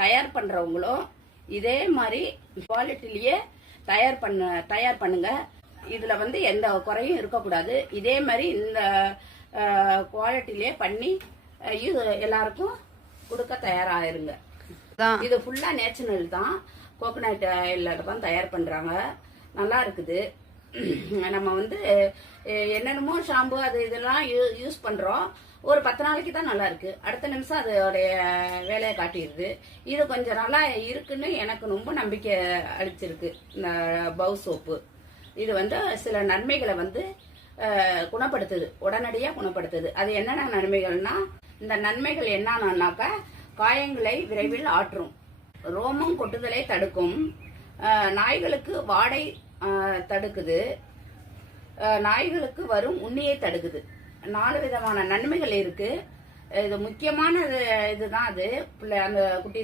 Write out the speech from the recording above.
தயார் பண்றவங்களும் இதே மாதிரி குவாலிட்டிலேயே தயார் பண்ணுங்க. இதுல வந்து எந்த குறையும் இருக்கக்கூடாது. இதே மாதிரி இந்த குவாலிட்டிலேயே பண்ணி எல்லாருக்கும் கொடுக்க தயாராயிருங்க. இது ஃபுல்லா நேச்சுரல் தான், கோகோனட் ஆயில்ல தான் தயார் பண்றாங்க. நல்லா இருக்குது. நம்ம வந்து என்னென்னமோ ஷாம்பு அது இதெல்லாம் யூஸ் பண்றோம். ஒரு 10 நாளைக்கு தான் நல்லா இருக்கு, அடுத்த நிமிஷம் அதோடைய வேலையை காட்டிடுது. இது கொஞ்சம் நல்லா இருக்குன்னு எனக்கு ரொம்ப நம்பிக்கை அளிச்சிருக்கு இந்த பவு சோப்பு. இது வந்து சில நன்மைகளை வந்து குணப்படுத்துது, உடனடியாக குணப்படுத்துது. அது என்னென்ன நன்மைகள்னா, இந்த நன்மைகள் என்னன்னாக்கா, காயங்களை விரைவில் ஆற்றும், ரோமம் கொட்டுதலை தடுக்கும், நாய்களுக்கு வாடை தடுக்குது, நாய்களுக்கு வரும் உண்ணியை தடுக்குது. 4 விதமான நன்மைகள் இருக்கு. இது முக்கியமான இதுதான். அது அந்த குட்டி